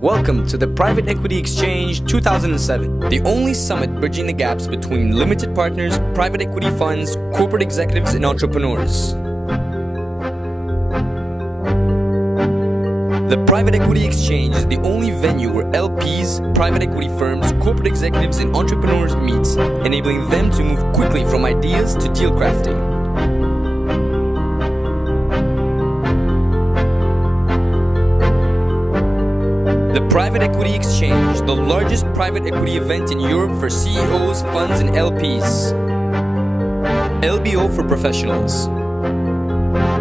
Welcome to the Private Equity Exchange 2007, the only summit bridging the gaps between limited partners, private equity funds, corporate executives, and entrepreneurs. The Private Equity Exchange is the only venue where LPs, private equity firms, corporate executives, and entrepreneurs meet, enabling them to move quickly from ideas to deal crafting. The Private Equity Exchange, the largest private equity event in Europe for CEOs, funds, and LPs. LBO for professionals.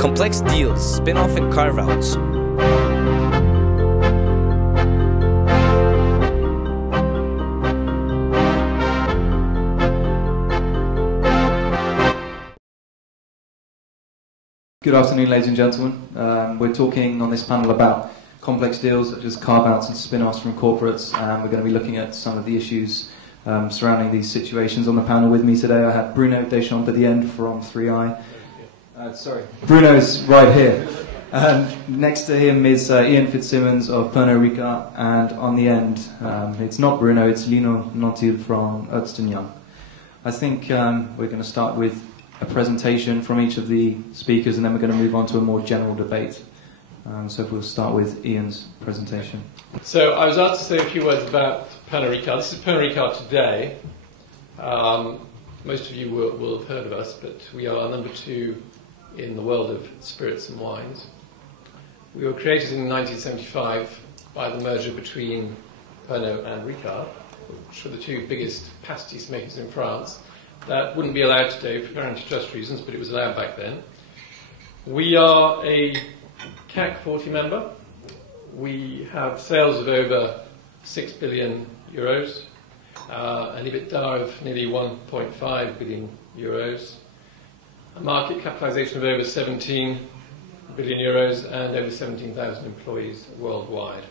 Complex deals, spin-off and carve-outs. Good afternoon, ladies and gentlemen. We're talking on this panel about complex deals such as carve-outs and spin-offs from corporates, and we're going to be looking at some of the issues surrounding these situations. On the panel with me today I have Bruno Deschamps at the end from 3i. Bruno's right here. Next to him is Ian Fitzsimons of Pernod Ricard, and on the end, it's not Bruno, it's Lionel Nentille from Ernst Young. I think we're going to start with a presentation from each of the speakers, and then we're going to move on to a more general debate. So we'll start with Ian's presentation. So I was asked to say a few words about Pernod Ricard. This is Pernod Ricard today. Most of you will have heard of us, but we are number 2 in the world of spirits and wines. We were created in 1975 by the merger between Pernod and Ricard, which were the 2 biggest pastis makers in France. That wouldn't be allowed today for antitrust reasons, but it was allowed back then. We are a CAC 40 member. We have sales of over 6 billion euros, an EBITDA of nearly 1.5 billion euros, a market capitalization of over 17 billion euros, and over 17,000 employees worldwide.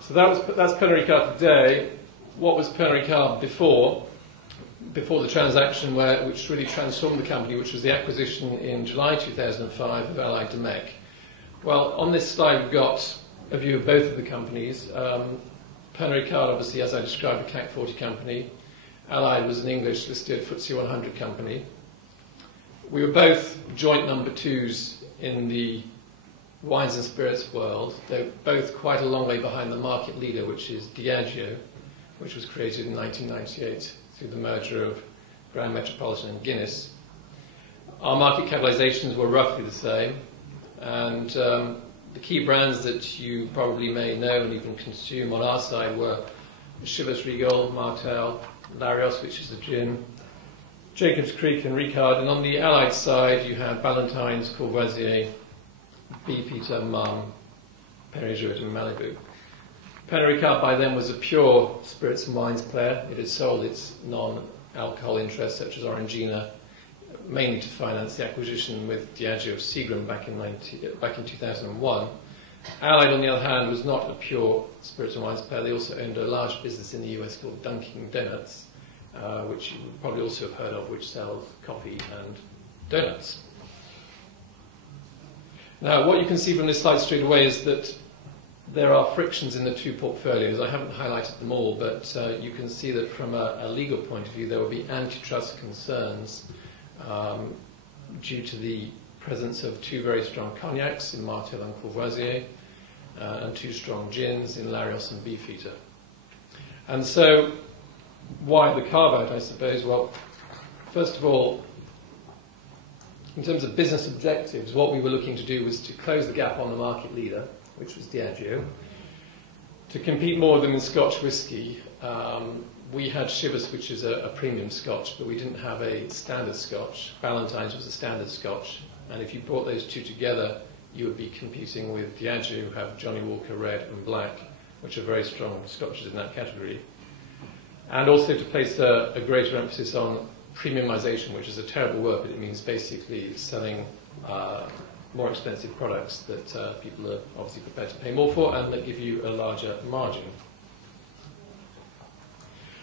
So that's Pernod Ricard today. What was Pernod Ricard before the transaction which really transformed the company, which was the acquisition in July 2005 of Allied Domecq? Well, on this slide we've got a view of both of the companies. Pernod Ricard, obviously, as I described, a CAC 40 company. Allied was an English-listed FTSE 100 company. We were both joint number 2s in the wines and spirits world. They're both quite a long way behind the market leader, which is Diageo, which was created in 1998 through the merger of Grand Metropolitan and Guinness. Our market capitalizations were roughly the same, and the key brands that you probably may know and even consume on our side were Chivas Regal, Martell, Larios, which is a gin, Jacob's Creek and Ricard, and on the Allied side you had Ballantine's, Courvoisier, Beefeater, Mumm, Perrier and Malibu. Pernod Ricard by then was a pure spirits and wines player. It had sold its non-alcohol interests, such as Orangina, mainly to finance the acquisition with Diageo of Seagram back in 2001. Allied, on the other hand, was not a pure spirits and wines player. They also owned a large business in the US called Dunkin' Donuts, which you would probably also have heard of, which sells coffee and donuts. Now, what you can see from this slide straight away is that there are frictions in the 2 portfolios. I haven't highlighted them all, but you can see that from a legal point of view there will be antitrust concerns due to the presence of 2 very strong cognacs in Martell and Courvoisier, and 2 strong gins in Larios and Beefeater. And so, why the carve-out, I suppose? Well, first of all, in terms of business objectives, what we were looking to do was to close the gap on the market leader, which was Diageo, to compete more with them in Scotch whisky. We had Chivas, which is a premium Scotch, but we didn't have a standard Scotch. Ballantine's was a standard Scotch, and if you brought those 2 together, you would be competing with Diageo, who have Johnnie Walker Red and Black, which are very strong Scotches in that category. And also to place a greater emphasis on premiumization, which is a terrible word, but it means basically selling more expensive products that people are obviously prepared to pay more for and that give you a larger margin.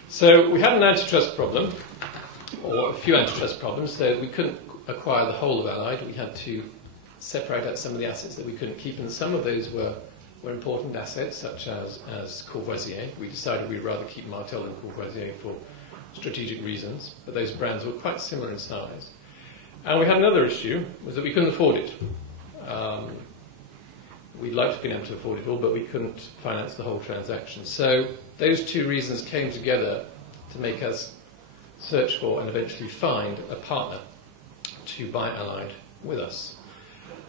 So we had an antitrust problem, or a few antitrust problems, so we couldn't acquire the whole of Allied. We had to separate out some of the assets that we couldn't keep, and some of those were important assets, such as Courvoisier. We decided we'd rather keep Martell than Courvoisier for strategic reasons, but those brands were quite similar in size. And we had another issue, was that we couldn't afford it. We'd like to have been able to afford it all, but we couldn't finance the whole transaction. So those two reasons came together to make us search for and eventually find a partner to buy Allied with us.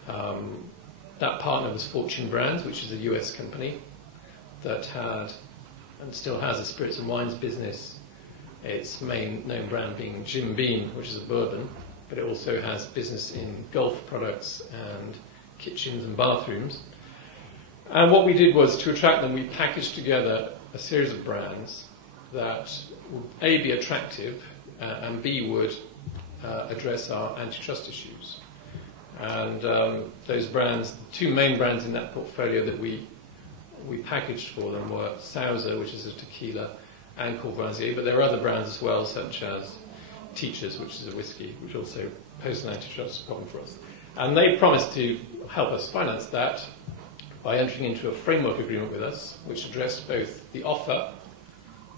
That partner was Fortune Brands, which is a US company that had and still has a spirits and wines business. Its main known brand being Jim Beam, which is a bourbon, but it also has business in golf products and kitchens and bathrooms. And what we did was, to attract them, we packaged together a series of brands that would A, be attractive, and B, would address our antitrust issues. And those brands, the two main brands in that portfolio that we packaged for them were Sauser, which is a tequila, and Courvoisier, but there are other brands as well, such as Teachers, which is a whiskey, which also posed an antitrust problem for us. And they promised to help us finance that by entering into a framework agreement with us, which addressed both the offer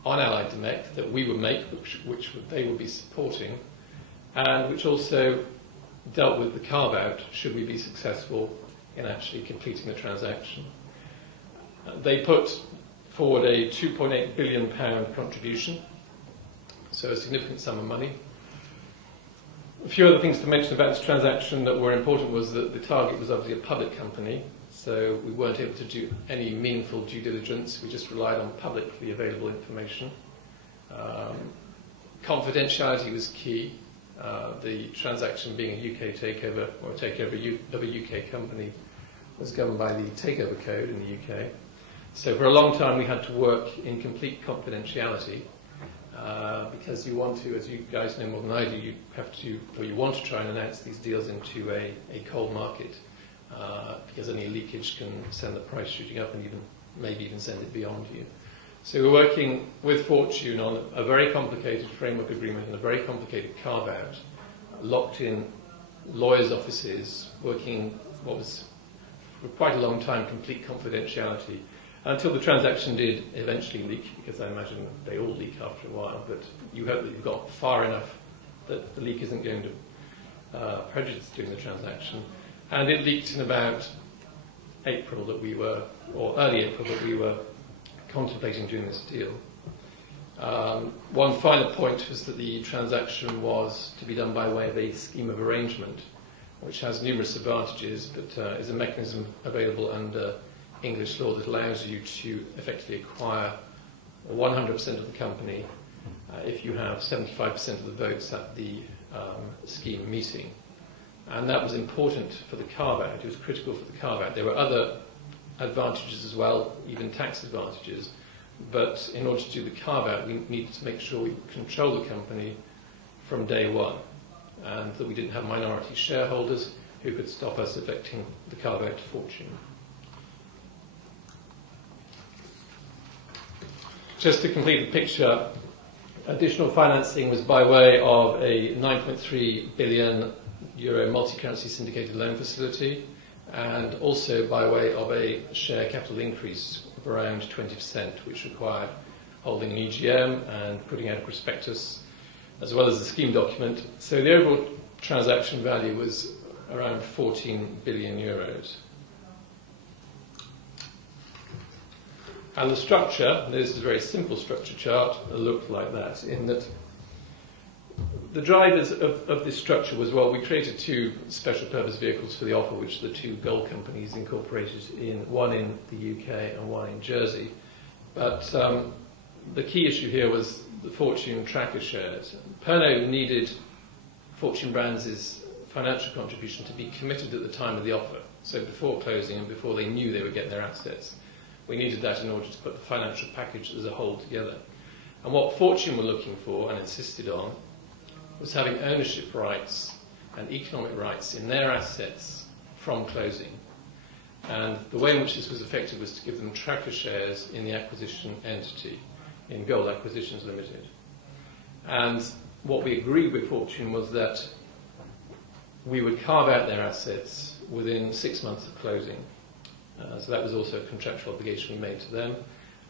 on Allied to make that we would make, which they would be supporting, and which also dealt with the carve-out should we be successful in actually completing the transaction. They put forward a £2.8 billion contribution, so a significant sum of money. A few other things to mention about this transaction that were important was that the target was obviously a public company, so we weren't able to do any meaningful due diligence. We just relied on publicly available information. Confidentiality was key. The transaction being a UK takeover, or a takeover of a UK company, was governed by the Takeover Code in the UK. So for a long time we had to work in complete confidentiality, because you want to, as you guys know more than I do, you have to, or you want to try and announce these deals into a cold market, because any leakage can send the price shooting up and maybe even send it beyond you. So we're working with Fortune on a very complicated framework agreement and a very complicated carve-out, locked in lawyers' offices, working what was for quite a long time complete confidentiality, until the transaction did eventually leak, because I imagine they all leak after a while, but you hope that you've got far enough that the leak isn't going to prejudice doing the transaction. And it leaked in about April that we were, or early April that we were contemplating doing this deal. One final point was that the transaction was to be done by way of a scheme of arrangement, which has numerous advantages, but is a mechanism available under English law that allows you to effectively acquire 100% of the company if you have 75% of the votes at the scheme meeting. And that was important for the carve-out. It was critical for the carve-out. There were other advantages as well, even tax advantages, but in order to do the carve-out, we needed to make sure we control the company from day one, and that we didn't have minority shareholders who could stop us effecting the carve-out to Fortune. Just to complete the picture, additional financing was by way of a €9.3 billion multi-currency syndicated loan facility, and also by way of a share capital increase of around 20%, which required holding an EGM and putting out a prospectus, as well as the scheme document. So the overall transaction value was around €14 billion. And the structure, this is a very simple structure chart, looked like that, in that the drivers of this structure was, well, we created two special purpose vehicles for the offer, which are the two gold companies incorporated in, one in the UK and one in Jersey. But the key issue here was the Fortune tracker shares. Pernod needed Fortune Brands' financial contribution to be committed at the time of the offer, so before closing and before they knew they would get their assets. We needed that in order to put the financial package as a whole together. And what Fortune were looking for and insisted on was having ownership rights and economic rights in their assets from closing. And the way in which this was effected was to give them tracker shares in the acquisition entity, in Gold Acquisitions Limited. And what we agreed with Fortune was that we would carve out their assets, within 6 months of closing. So that was also a contractual obligation we made to them.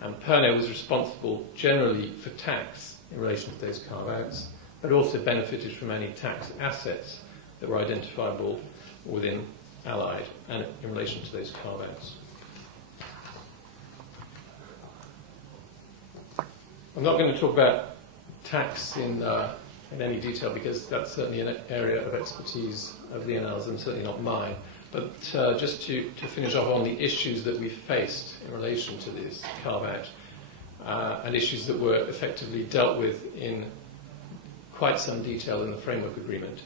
And Pernod was responsible generally for tax in relation to those carve-outs, but also benefited from any tax assets that were identifiable within Allied and in relation to those carve-outs. I'm not going to talk about tax in any detail because that's certainly an area of expertise of Lionel's and certainly not mine. But just to finish off on the issues that we faced in relation to this carve-out and issues that were effectively dealt with in quite some detail in the framework agreement.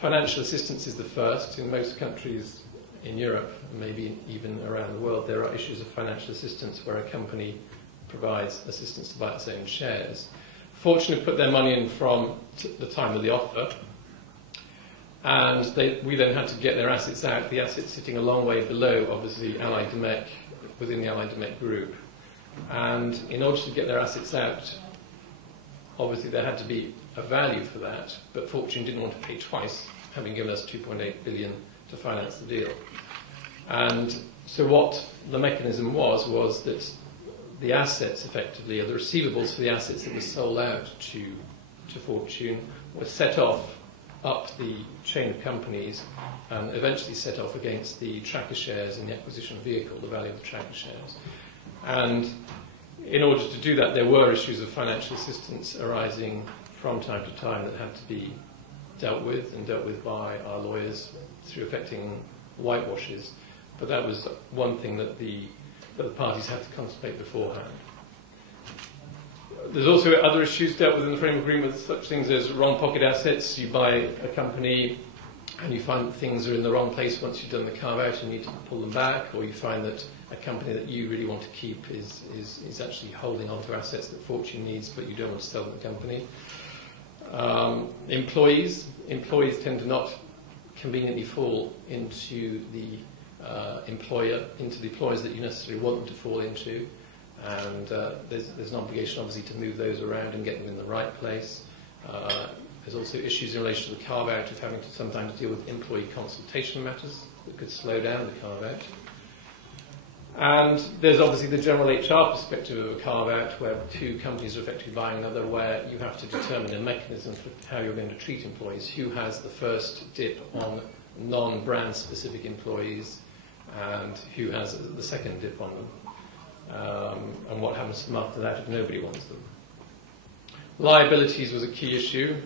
Financial assistance is the first. In most countries in Europe, and maybe even around the world, there are issues of financial assistance where a company provides assistance to buy its own shares. Fortune put their money in from the time of the offer, and we then had to get their assets out, the assets sitting a long way below, obviously, Allied Domecq, within the Allied Domecq group. And in order to get their assets out, obviously there had to be a value for that, but Fortune didn't want to pay twice, having given us 2.8 billion to finance the deal. And so what the mechanism was that the assets, effectively, or the receivables for the assets that were sold out to Fortune were set off up the chain of companies and eventually set off against the tracker shares in the acquisition vehicle, the value of the tracker shares. And in order to do that, there were issues of financial assistance arising from time to time that had to be dealt with and dealt with by our lawyers through effecting whitewashes. But that was one thing that the parties had to contemplate beforehand. There's also other issues dealt with in the framework agreement, such things as wrong pocket assets. You buy a company and you find that things are in the wrong place once you've done the carve-out and you need to pull them back, or you find that a company that you really want to keep is actually holding on to assets that Fortune needs, but you don't want to sell them the company. Employees tend to not conveniently fall into the employers that you necessarily want them to fall into, and there's an obligation obviously to move those around and get them in the right place. There's also issues in relation to the carve-out of having to sometimes deal with employee consultation matters that could slow down the carve-out. And there's obviously the general HR perspective of a carve-out where two companies are effectively buying another, where you have to determine a mechanism for how you're going to treat employees, who has the first dip on non-brand specific employees and who has the second dip on them, and what happens to them after that if nobody wants them. Liabilities was a key issue.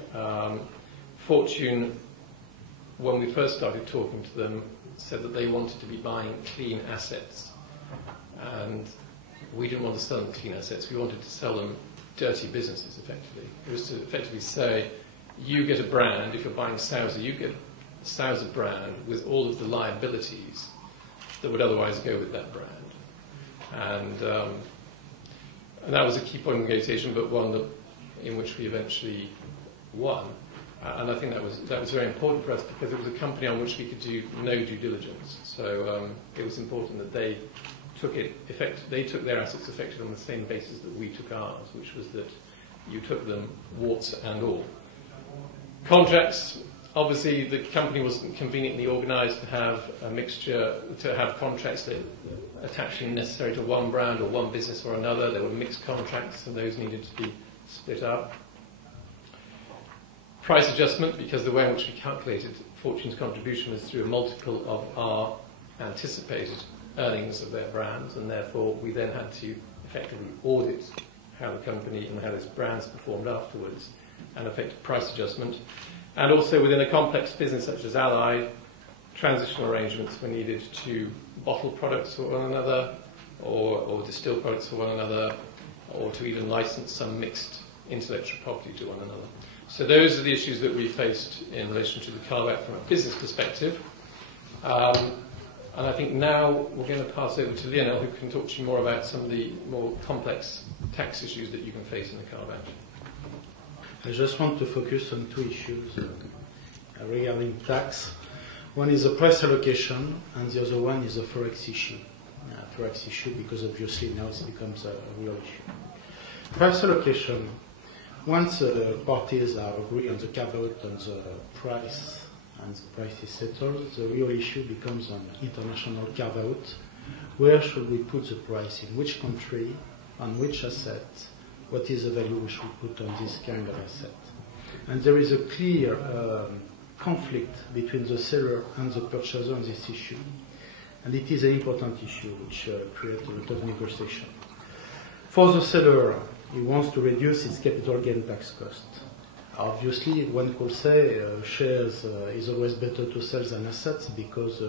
Fortune, when we first started talking to them, said that they wanted to be buying clean assets, and we didn't want to sell them clean assets. We wanted to sell them dirty businesses, effectively. It was to effectively say, you get a brand, if you're buying Sauser, you get a Sauser brand with all of the liabilities that would otherwise go with that brand. And that was a key point of negotiation, but one in which we eventually won. And I think that was very important for us because it was a company on which we could do no due diligence. So it was important that they took their assets effectively on the same basis that we took ours, which was that you took them warts and all. Contracts, obviously the company wasn't conveniently organised to have a mixture, to have contracts that attaching necessary to one brand or one business or another. There were mixed contracts and those needed to be split up. Price adjustment, because the way in which we calculated Fortune's contribution was through a multiple of our anticipated earnings of their brands, and therefore we then had to effectively audit how the company and how those brands performed afterwards, and effect a price adjustment. And also within a complex business such as Allied, transitional arrangements were needed to bottle products for one another, or distill products for one another, or to even license some mixed intellectual property to one another. So those are the issues that we faced in relation to the carve-out from a business perspective. And I think now we're going to pass over to Lionel, who can talk to you more about some of the more complex tax issues that you can face in the carve-out. I just want to focus on two issues regarding tax. One is a price allocation, and the other one is a forex issue. Forex issue because obviously now it becomes a real issue. Price allocation. Once parties are agreed on the carve-out on the price and the price is settled, the real issue becomes an international carve-out. Where should we put the price? In which country? On which asset? What is the value we should put on this kind of asset? And there is a clear conflict between the seller and the purchaser on this issue. And it is an important issue which creates a lot of negotiation. For the seller, he wants to reduce his capital gain tax cost. Obviously, one could say shares is always better to sell than assets because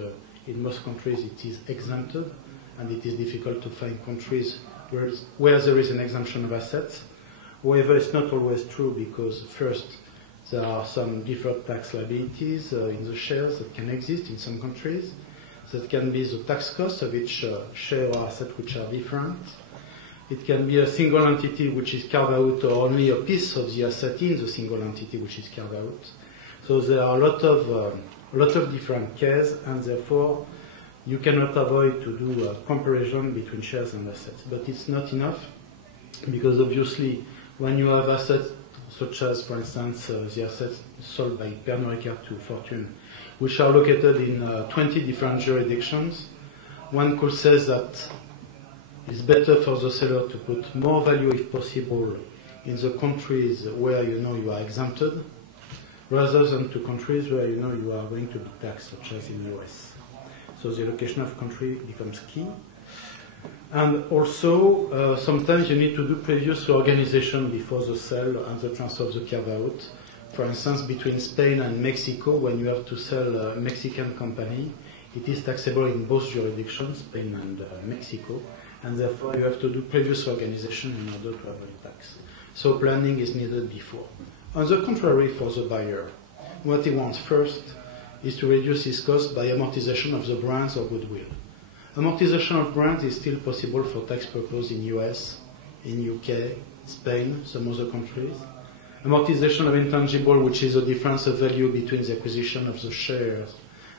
in most countries it is exempted and it is difficult to find countries where there is an exemption of assets. However, it's not always true because first, there are some deferred tax liabilities in the shares that can exist in some countries. That can be the tax cost of each share or asset which are different. It can be a single entity which is carved out or only a piece of the asset in the single entity which is carved out. So there are a lot of different cases, and therefore you cannot avoid to do a comparison between shares and assets. But it's not enough because obviously when you have assets such as, for instance, the assets sold by Pernod Ricard to Fortune, which are located in 20 different jurisdictions, one could say that it's better for the seller to put more value, if possible, in the countries where you know you are exempted, rather than to countries where you know you are going to be taxed, such as in the US. So the location of country becomes key. And also, sometimes you need to do previous organization before the sale and the transfer of the carve-out. For instance, between Spain and Mexico, when you have to sell a Mexican company, it is taxable in both jurisdictions, Spain and Mexico, and therefore you have to do previous organization in order to avoid tax. So planning is needed before. On the contrary, for the buyer, what he wants first is to reduce his cost by amortization of the brands or goodwill. Amortization of brands is still possible for tax purposes in US, in UK, Spain, some other countries. Amortization of intangible, which is the difference of value between the acquisition of the shares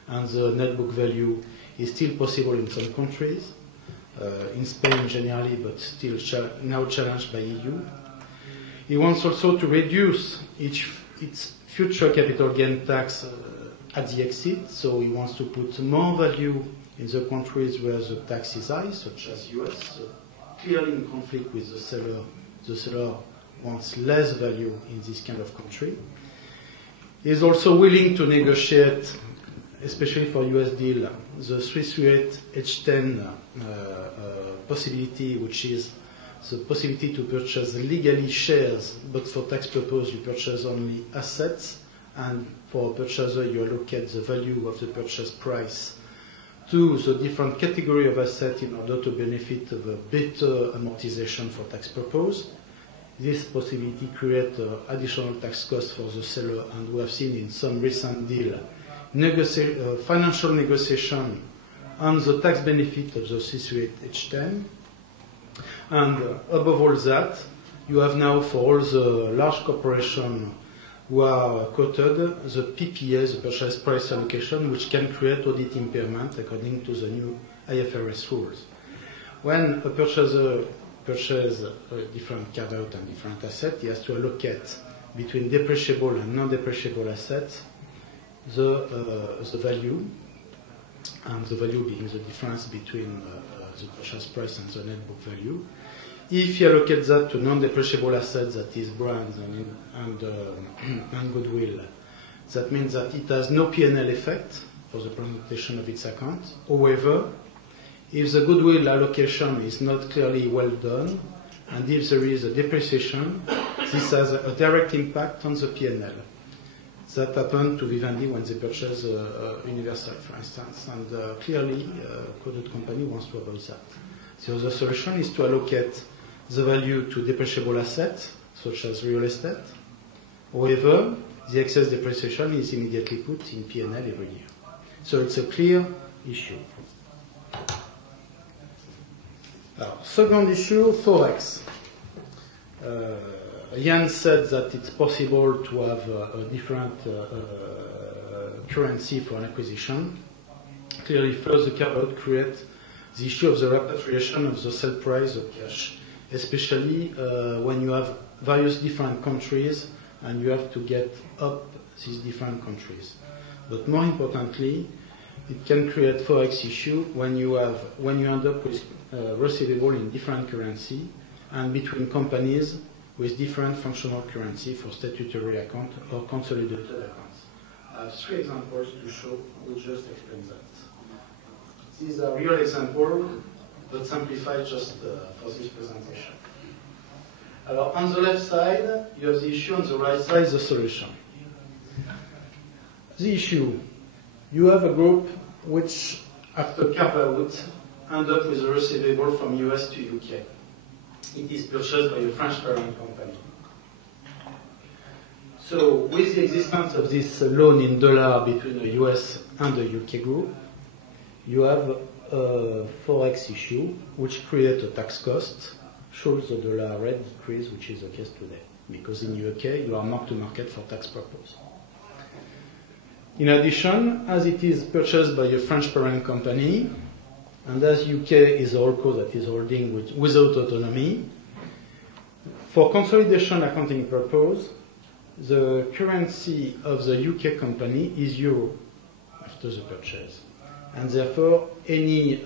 and the net book value, is still possible in some countries. In Spain generally, but still now challenged by EU. He wants also to reduce its future capital gain tax at the exit, so he wants to put more value in the countries where the tax is high, such as US, so clearly in conflict with the seller. The seller wants less value in this kind of country. He is also willing to negotiate, especially for US deal, the 338 H10 possibility, which is the possibility to purchase legally shares, but for tax purposes you purchase only assets, and for a purchaser you allocate the value of the purchase price to the different category of assets in order to benefit of a better amortization for tax purposes. This possibility creates additional tax costs for the seller, and we have seen in some recent deal financial negotiation on the tax benefit of the 338 H10. And above all that, you have now for all the large corporations who are quoted the PPA, the purchase price allocation, which can create audit impairment according to the new IFRS rules. When a purchaser purchases a different carve-out and different assets, he has to allocate between depreciable and non-depreciable assets the value, and the value being the difference between the purchase price and the net book value. If you allocate that to non-depreciable assets, that is brands and goodwill, that means that it has no P&L effect for the presentation of its account. However, if the goodwill allocation is not clearly well done, and if there is a depreciation, this has a direct impact on the P&L. That happened to Vivendi when they purchased Universal, for instance, and clearly quoted company wants to avoid that. The other solution is to allocate the value to depreciable assets, such as real estate. However, the excess depreciation is immediately put in P&L every year. So it's a clear issue. Second issue, Forex. Jan said that it's possible to have a different currency for an acquisition. Clearly, first, the carve-out creates the issue of the repatriation of the sale price of cash, especially when you have various different countries and you have to get up these different countries. But more importantly, it can create forex issue when you end up with receivable in different currency and between companies with different functional currency for statutory account or consolidated accounts. I have 3 examples to show which just explain that. These are real examples, but simplified just for this presentation. On the left side, you have the issue, on the right side, the solution. The issue, you have a group which, after Carve out, end up with a receivable from US to UK. It is purchased by a French parent company. So, with the existence of this loan in dollar between the US and the UK group, you have a forex issue which creates a tax cost should the dollar rate decrease, which is the case today, because in UK you are mark to market for tax purpose. In addition, as it is purchased by a French parent company, and as UK is a holdco that is holding without autonomy, for consolidation accounting purpose, the currency of the UK company is euro after the purchase. And therefore, any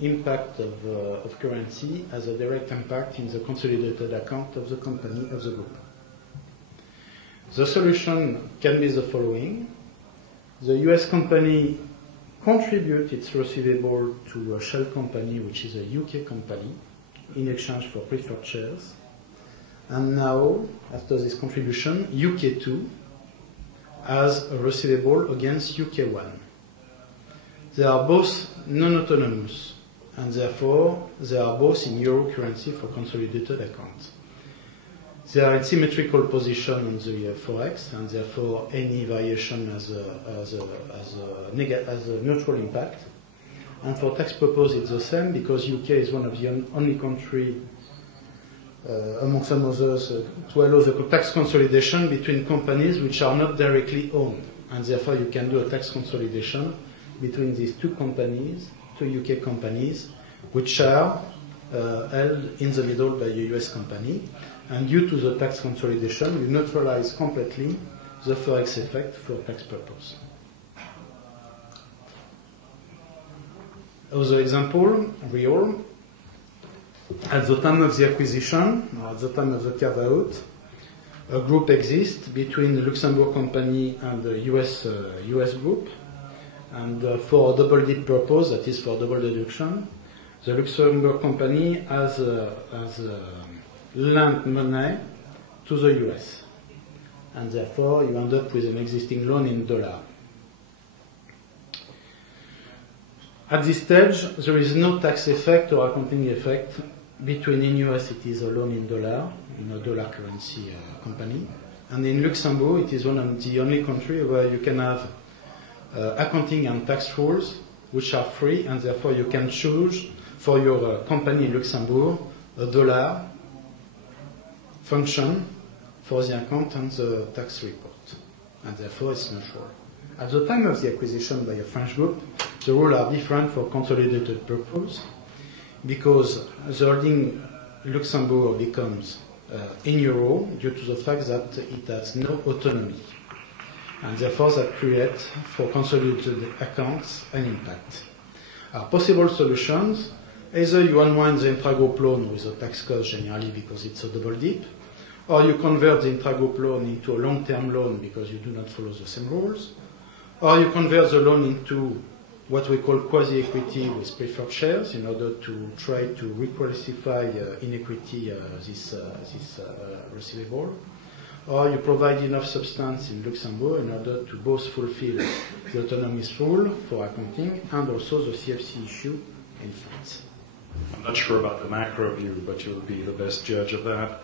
impact of currency has a direct impact in the consolidated account of the company, of the group. The solution can be the following. The US company contributes its receivable to a shell company, which is a UK company, in exchange for preferred shares. And now, after this contribution, UK2 has a receivable against UK1. They are both non-autonomous, and therefore they are both in euro currency for consolidated accounts. They are in symmetrical position on the forex, and therefore any variation has a neutral impact. And for tax purpose, it's the same, because UK is one of the only country, among some others, to allow the tax consolidation between companies which are not directly owned, and therefore you can do a tax consolidation between these two companies, two UK companies, which are held in the middle by a US company. And due to the tax consolidation, you neutralize completely the forex effect for tax purpose. Other example, real. At the time of the acquisition, or at the time of the carve-out, a group exists between the Luxembourg company and the US group. And for a double dip purpose, that is for double deduction, the Luxembourg company has lent money to the US. And therefore, you end up with an existing loan in dollar. At this stage, there is no tax effect or accounting effect between in US it is a loan in dollar, in a dollar currency company, and in Luxembourg it is one of the only country where you can have accounting and tax rules which are free, and therefore you can choose for your company in Luxembourg a dollar function for the account and the tax report, and therefore it's neutral. At the time of the acquisition by a French group, the rules are different for consolidated purpose, because the holding Luxembourg becomes in euro due to the fact that it has no autonomy. And therefore that creates for consolidated accounts an impact. Possible solutions, either you unwind the intragroup loan with a tax cost generally because it's a double dip, or you convert the intragroup loan into a long-term loan because you do not follow the same rules, or you convert the loan into what we call quasi-equity with preferred shares in order to try to reclassify in equity this receivable, or you provide enough substance in Luxembourg in order to both fulfill the autonomous rule for accounting and also the CFC issue in France. I'm not sure about the macro view, but you'll be the best judge of that.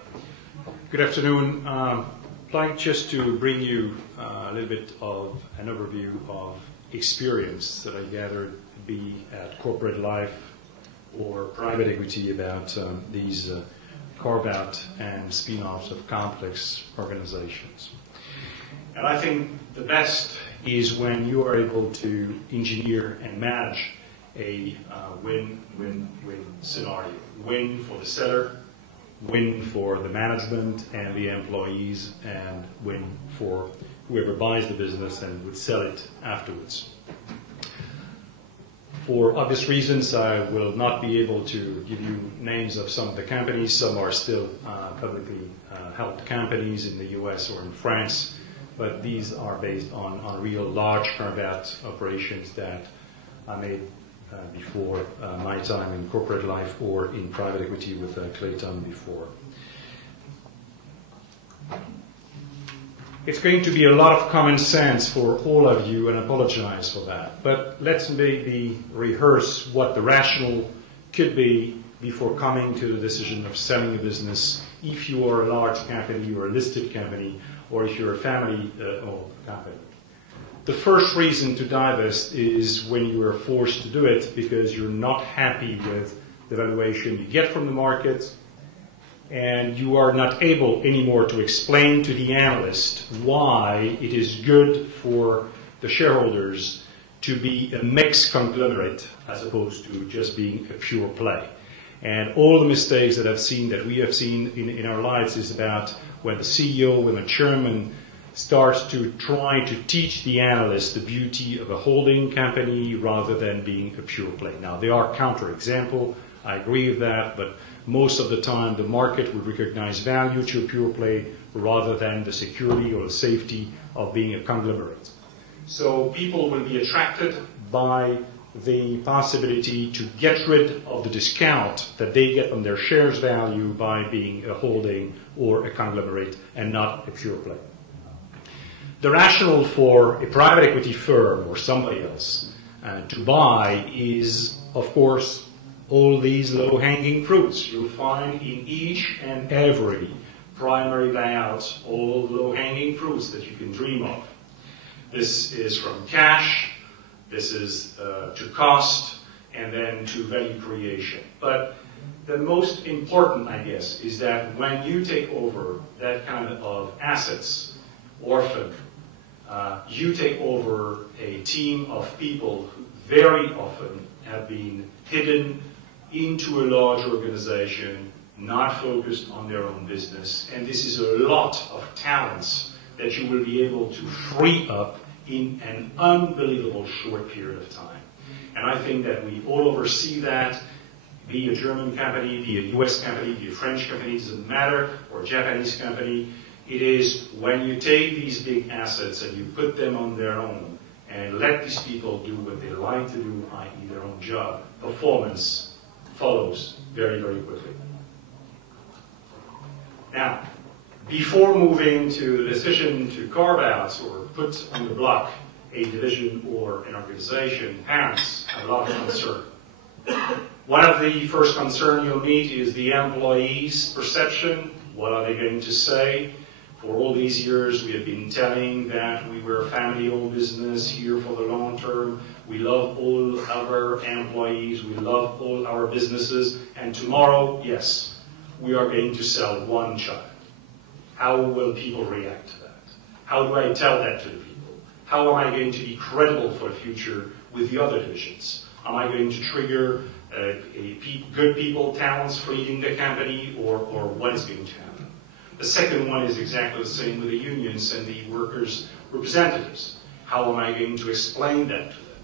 Good afternoon. I'd like just to bring you a little bit of an overview of experience that I gathered be at corporate life or private equity about these carve-out and spin-offs of complex organizations. And I think the best is when you are able to engineer and manage a win-win-win scenario. Win for the seller, win for the management and the employees, and win for whoever buys the business and would sell it afterwards. For obvious reasons, I will not be able to give you names of some of the companies. Some are still publicly held companies in the US or in France, but these are based on real large carve-out operations that I made before my time in corporate life or in private equity with Clayton before. It's going to be a lot of common sense for all of you, and I apologize for that. But let's maybe rehearse what the rationale could be before coming to the decision of selling a business if you are a large company or a listed company, or if you're a family-owned company. The first reason to divest is when you are forced to do it because you're not happy with the valuation you get from the market, and you are not able anymore to explain to the analyst why it is good for the shareholders to be a mixed conglomerate as opposed to just being a pure play. And all the mistakes that we have seen in our lives is about when the CEO, when the chairman starts to try to teach the analyst the beauty of a holding company rather than being a pure play. Now, there are counterexamples, I agree with that, but most of the time the market would recognize value to a pure play rather than the security or the safety of being a conglomerate. So people will be attracted by the possibility to get rid of the discount that they get on their shares value by being a holding or a conglomerate and not a pure play. The rationale for a private equity firm or somebody else to buy is, of course, all these low-hanging fruits. You'll find in each and every primary buyout all low-hanging fruits that you can dream of. This is from cash, this is to cost, and then to value creation. But the most important, I guess, is that when you take over that kind of assets, orphan, you take over a team of people who very often have been hidden into a large organization, not focused on their own business. And this is a lot of talents that you will be able to free up in an unbelievable short period of time. And I think that we all oversee that, be a German company, be a US company, be a French company, it doesn't matter, or a Japanese company. It is when you take these big assets and you put them on their own and let these people do what they like to do, i.e. their own job, performance follows very, very quickly. Now, before moving to the decision to carve out or put on the block a division or an organization, parents have a lot of concern. One of the first concerns you'll meet is the employees' perception. What are they going to say? For all these years, we have been telling that we were a family-owned business here for the long term. We love all our employees. We love all our businesses. And tomorrow, yes, we are going to sell one child. How will people react to that? How do I tell that to the people? How am I going to be credible for the future with the other divisions? Am I going to trigger good people, talents leading the company, or what is going to happen? The second one is exactly the same with the unions and the workers' representatives. How am I going to explain that to them?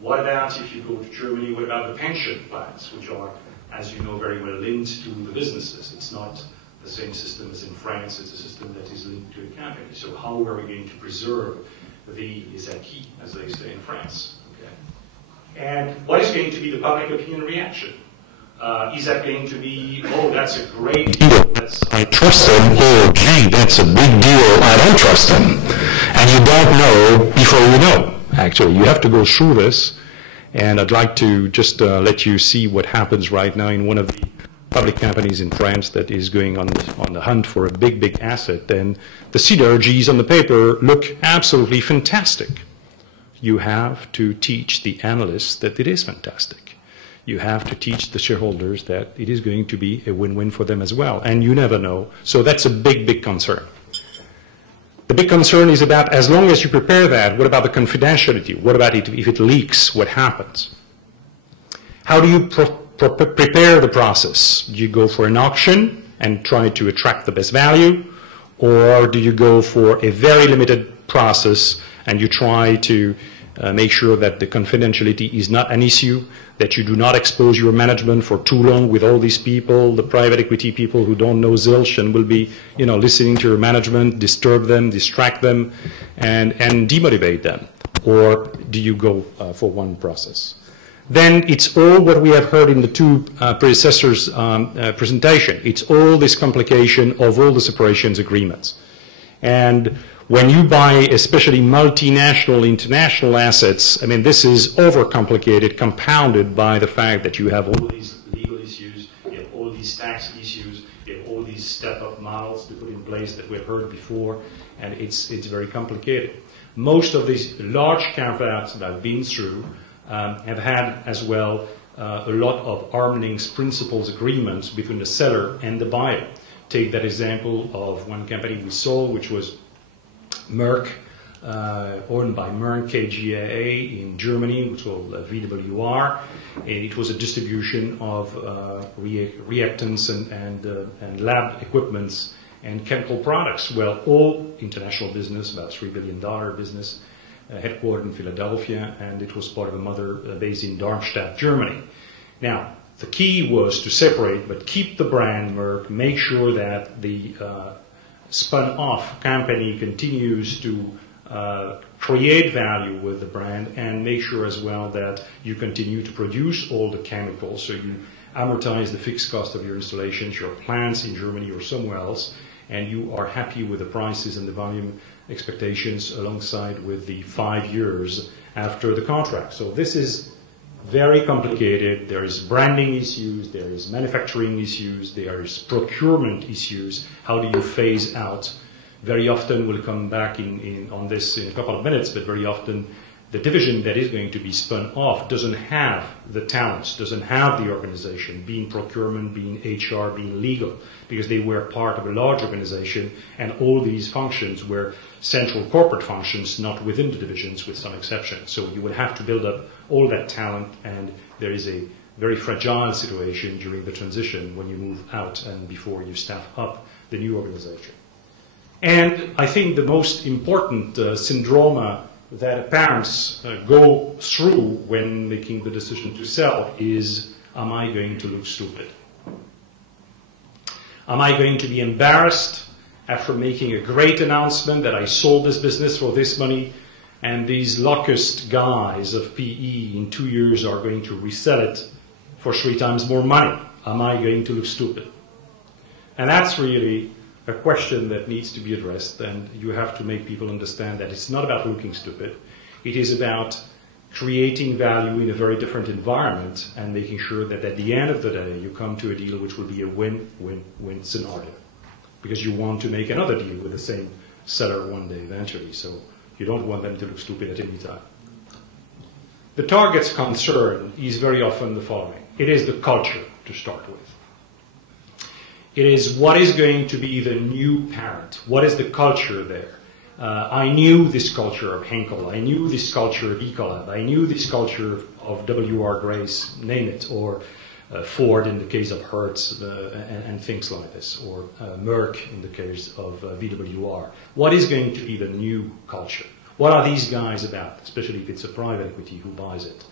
What about if you go to Germany, what about the pension plans, which are, as you know, very well linked to the businesses? It's not the same system as in France, it's a system that is linked to a company. So how are we going to preserve the acquis, as they say in France? Okay. And what is going to be the public opinion reaction? Is that going to be, oh, that's a great deal, I trust them, or gee, that's a big deal, I don't trust them. And you don't know before you know. Actually, you have to go through this, and I'd like to just let you see what happens right now in one of the public companies in France that is going on the hunt for a big, big asset. And the synergies on the paper look absolutely fantastic. You have to teach the analysts that it is fantastic. You have to teach the shareholders that it is going to be a win-win for them as well. And you never know. So that's a big, big concern. The big concern is about, as long as you prepare that, what about the confidentiality? What about it if it leaks? What happens? How do you prepare the process? Do you go for an auction and try to attract the best value? Or do you go for a very limited process, and you try to make sure that the confidentiality is not an issue, that you do not expose your management for too long with all these people, the private equity people who don't know zilch and will be, listening to your management, disturb them, distract them, and demotivate them? Or do you go for one process? Then it's all what we have heard in the two predecessors' presentation. It's all this complication of all the separations agreements. And when you buy especially multinational, international assets, I mean, this is overcomplicated, compounded by the fact that you have all these legal issues, you have all these tax issues, you have all these step-up models to put in place that we've heard before, and it's very complicated. Most of these large carve-outs that I've been through have had as well a lot of arm's length principles agreements between the seller and the buyer. Take that example of one company we sold, which was Merck, owned by Merck KGaA in Germany, which was called VWR. It was a distribution of reactants and lab equipments and chemical products. Well, all international business, about $3 billion business, headquartered in Philadelphia, and it was part of a mother based in Darmstadt, Germany. Now, the key was to separate, but keep the brand Merck, make sure that the spun-off company continues to create value with the brand, and make sure as well that you continue to produce all the chemicals, so you amortize the fixed cost of your installations, your plants in Germany or somewhere else, and you are happy with the prices and the volume expectations alongside with the 5 years after the contract. So this is very complicated. There is branding issues, there is manufacturing issues, there is procurement issues. How do you phase out? Very often, we'll come back on this in a couple of minutes, but very often the division that is going to be spun off doesn't have the talents, doesn't have the organization, being procurement, being HR, being legal, because they were part of a large organization, and all these functions were central corporate functions, not within the divisions, with some exceptions. So you will have to build up all that talent, and there is a very fragile situation during the transition when you move out and before you staff up the new organization. And I think the most important syndrome that parents go through when making the decision to sell is, am I going to look stupid? Am I going to be embarrassed after making a great announcement that I sold this business for this money, and these locust guys of PE in 2 years are going to resell it for 3 times more money? Am I going to look stupid? And that's really a question that needs to be addressed, and you have to make people understand that it's not about looking stupid. It is about creating value in a very different environment and making sure that at the end of the day you come to a deal which will be a win-win-win scenario, because you want to make another deal with the same seller one day eventually, so you don't want them to look stupid at any time. The target's concern is very often the following. It is the culture to start with. It is what is going to be the new parent. What is the culture there? I knew this culture of Henkel. I knew this culture of Ecolab. I knew this culture of W.R. Grace, name it, or Ford in the case of Hertz and things like this, or Merck in the case of VWR. What is going to be the new culture? What are these guys about, especially if it's a private equity who buys it?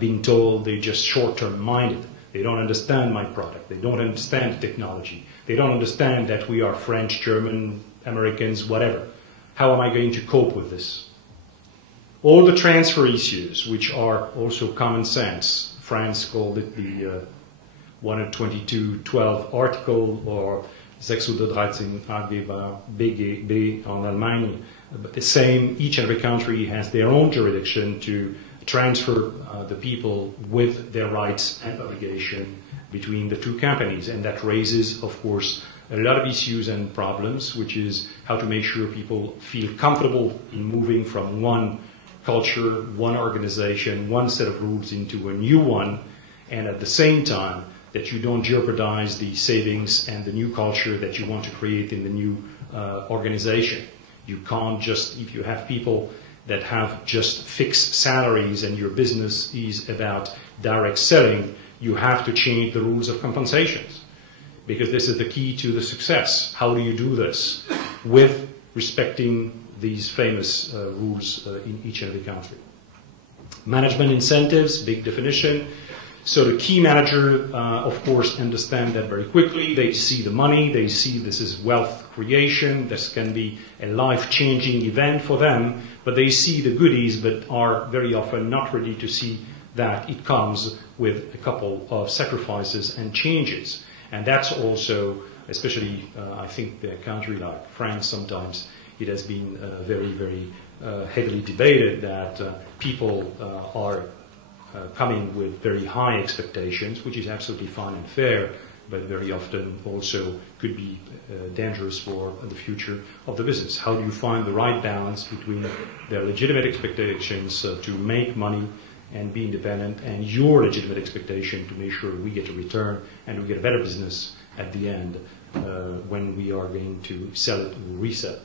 Being told they're just short-term minded. They don't understand my product. They don't understand the technology. They don't understand that we are French, German, Americans, whatever. How am I going to cope with this? All the transfer issues, which are also common sense. France called it the 122.12 article, or 613 Arbeitgeber BGB en Allemagne. But the same, each and every country has their own jurisdiction to transfer the people with their rights and obligation between the two companies. And that raises, of course, a lot of issues and problems, which is how to make sure people feel comfortable in moving from one culture, one organization, one set of rules into a new one, and at the same time that you don't jeopardize the savings and the new culture that you want to create in the new organization. You can't just, if you have people that have just fixed salaries and your business is about direct selling, you have to change the rules of compensations, because this is the key to the success. How do you do this? With respecting these famous rules in each and every country. Management incentives, big definition. So the key manager, of course, understand that very quickly. They see the money, they see this is wealth creation, this can be a life-changing event for them, but they see the goodies, but are very often not ready to see that it comes with a couple of sacrifices and changes. And that's also, especially, I think, a country like France sometimes, it has been very, very heavily debated that people are coming with very high expectations, which is absolutely fine and fair, but very often also could be dangerous for the future of the business. How do you find the right balance between their legitimate expectations to make money and be independent, and your legitimate expectation to make sure we get a return and we get a better business at the end when we are going to sell it or resell it?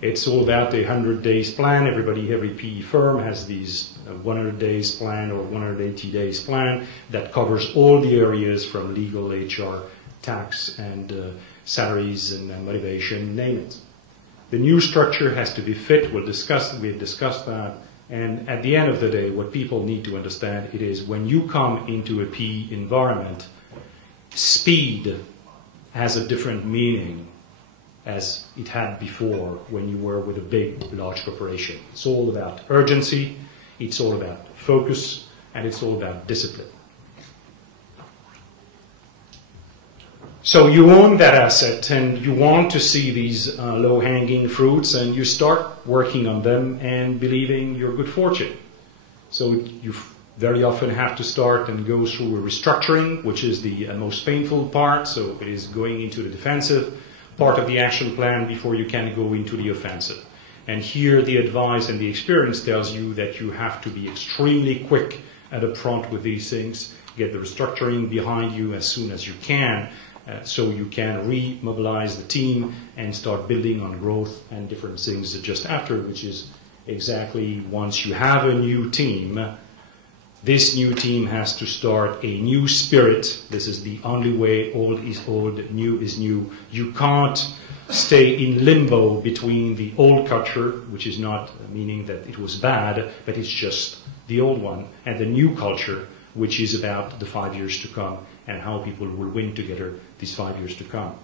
It's all about a 100 days plan. Every PE firm has these 100 days plan or 180 days plan that covers all the areas from legal, HR, tax, and salaries and motivation, name it. The new structure has to be fit. We've discussed that. And at the end of the day, what people need to understand it is when you come into a PE environment, speed has a different meaning as it had before when you were with a big, large corporation. It's all about urgency, it's all about focus, and it's all about discipline. So you own that asset and you want to see these low-hanging fruits, and you start working on them and believing your good fortune. So you very often have to start and go through a restructuring, which is the most painful part. So it is going into the defensive part of the action plan before you can go into the offensive. And here the advice and the experience tells you that you have to be extremely quick and upfront with these things, get the restructuring behind you as soon as you can, so you can remobilize the team and start building on growth and different things just after, which is exactly once you have a new team, this new team has to start a new spirit. This is the only way. Old is old, new is new. You can't stay in limbo between the old culture, which is not meaning that it was bad, but it's just the old one, and the new culture, which is about the 5 years to come and how people will win together these 5 years to come.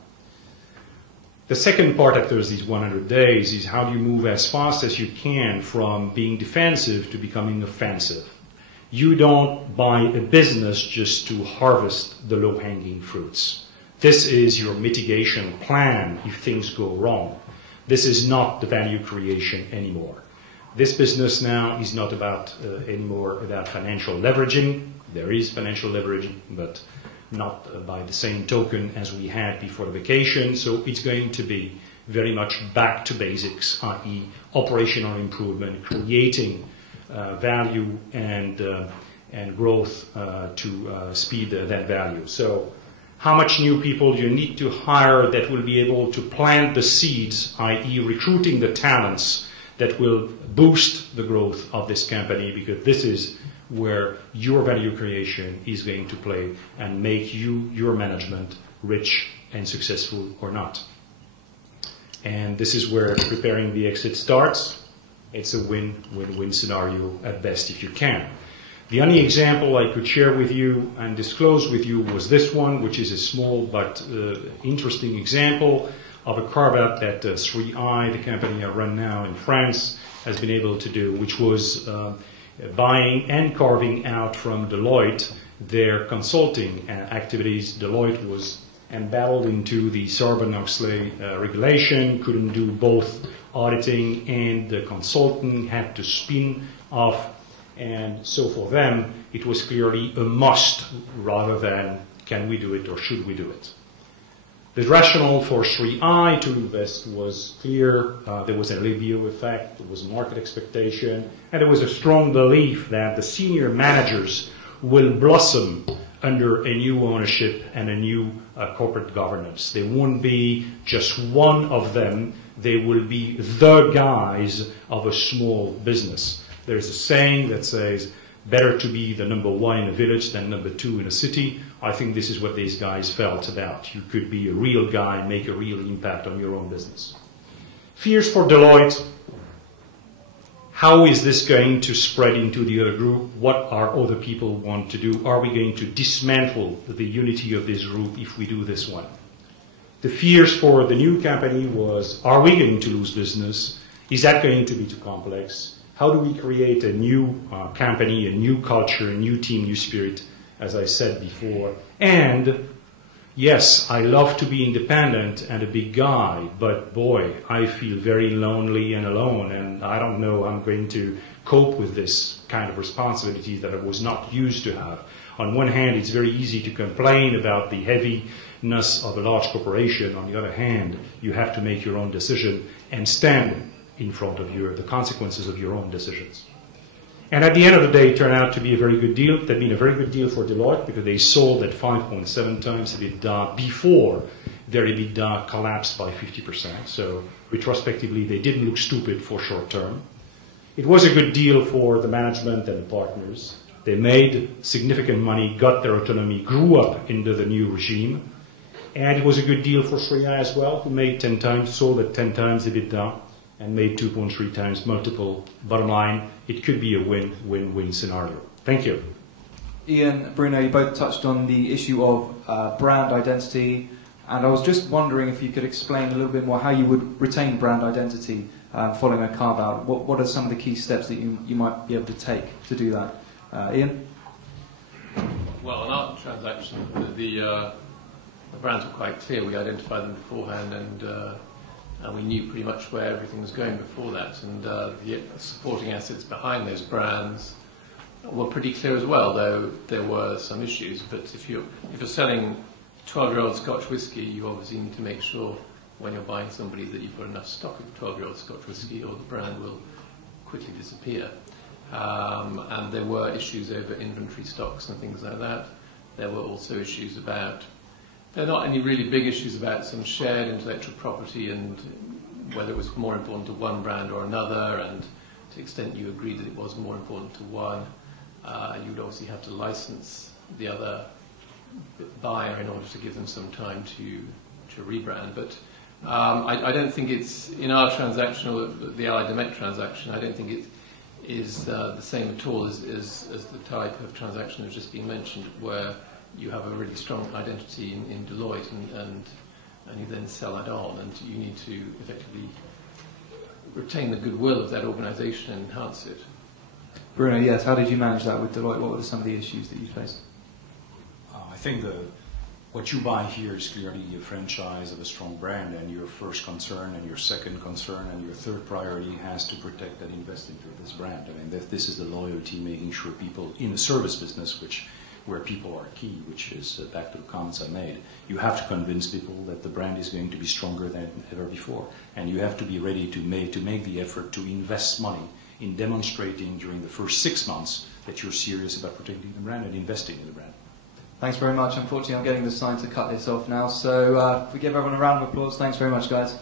The second part after these 100 days is how do you move as fast as you can from being defensive to becoming offensive. You don't buy a business just to harvest the low-hanging fruits. This is your mitigation plan if things go wrong. This is not the value creation anymore. This business now is not about anymore about financial leveraging. There is financial leveraging, but not by the same token as we had before the vacation. So it's going to be very much back to basics, i.e. operational improvement, creating value and growth to speed that value. So how much new people you need to hire that will be able to plant the seeds, i.e. recruiting the talents that will boost the growth of this company, because this is where your value creation is going to play and make you, your management, rich and successful or not. And this is where preparing the exit starts. It's a win-win-win scenario at best if you can. The only example I could share with you and disclose with you was this one, which is a small but interesting example of a carve-out that 3i, the company I run now in France, has been able to do, which was buying and carving out from Deloitte their consulting activities. Deloitte was embattled into the Sarbanes-Oxley regulation, couldn't do both auditing and the consulting, had to spin off, and so for them it was clearly a must rather than can we do it or should we do it. The rationale for 3i to invest was clear. There was an LBO effect, there was market expectation, and there was a strong belief that the senior managers will blossom under a new ownership and a new corporate governance. They won't be just one of them, they will be the guys of a small business. There's a saying that says, better to be the number one in a village than number two in a city. I think this is what these guys felt about. You could be a real guy and make a real impact on your own business. Fears for Deloitte. How is this going to spread into the other group? What are other people want to do? Are we going to dismantle the unity of this group if we do this one? The fears for the new company was, are we going to lose business? Is that going to be too complex? How do we create a new company, a new culture, a new team, new spirit, as I said before? And yes, I love to be independent and a big guy, but boy, I feel very lonely and alone, and I don't know how I'm going to cope with this kind of responsibility that I was not used to have. On one hand, it's very easy to complain about the heaviness of a large corporation. On the other hand, you have to make your own decision and stand in front of the consequences of your own decisions. And at the end of the day, it turned out to be a very good deal. That been a very good deal for Deloitte because they sold at 5.7 times EBITDA before their EBITDA collapsed by 50%. So retrospectively, they didn't look stupid for short term. It was a good deal for the management and the partners. They made significant money, got their autonomy, grew up into the new regime. And it was a good deal for Shreya as well, who made 10 times, sold at 10 times EBITDA, and made 2.3 times multiple. Bottom line, it could be a win-win-win scenario. Thank you. Ian, Bruno, you both touched on the issue of brand identity, and I was just wondering if you could explain a little bit more how you would retain brand identity following a carve-out. What are some of the key steps that you might be able to take to do that? Ian? Well, in our transaction, the brands were quite clear. We identified them beforehand, and we knew pretty much where everything was going before that. And the supporting assets behind those brands were pretty clear as well, though there were some issues. But if you're selling 12-year-old Scotch whisky, you obviously need to make sure when you're buying somebody that you've got enough stock of 12-year-old Scotch whisky, or the brand will quickly disappear. And there were issues over inventory stocks and things like that. There were also issues about, there are not any really big issues about some shared intellectual property and whether it was more important to one brand or another, and to the extent you agreed that it was more important to one, you would obviously have to license the other buyer in order to give them some time to rebrand. But I don't think it's, in our transaction, or the Allied Demet transaction, I don't think it is the same at all as the type of transaction that's just been mentioned, where you have a really strong identity in Deloitte and you then sell that on, and you need to effectively retain the goodwill of that organisation and enhance it. Bruno, yes, how did you manage that with Deloitte? What were some of the issues that you faced? I think what you buy here is clearly a franchise of a strong brand, and your first concern and your second concern and your third priority has to protect and invest into this brand. I mean, this is the loyalty, making sure people in the service business, where people are key, which is back to the comments I made. You have to convince people that the brand is going to be stronger than ever before, and you have to be ready to make the effort to invest money in demonstrating during the first 6 months that you're serious about protecting the brand and investing in the brand. Thanks very much. Unfortunately, I'm getting the sign to cut this off now, so if we give everyone a round of applause. Thanks very much, guys.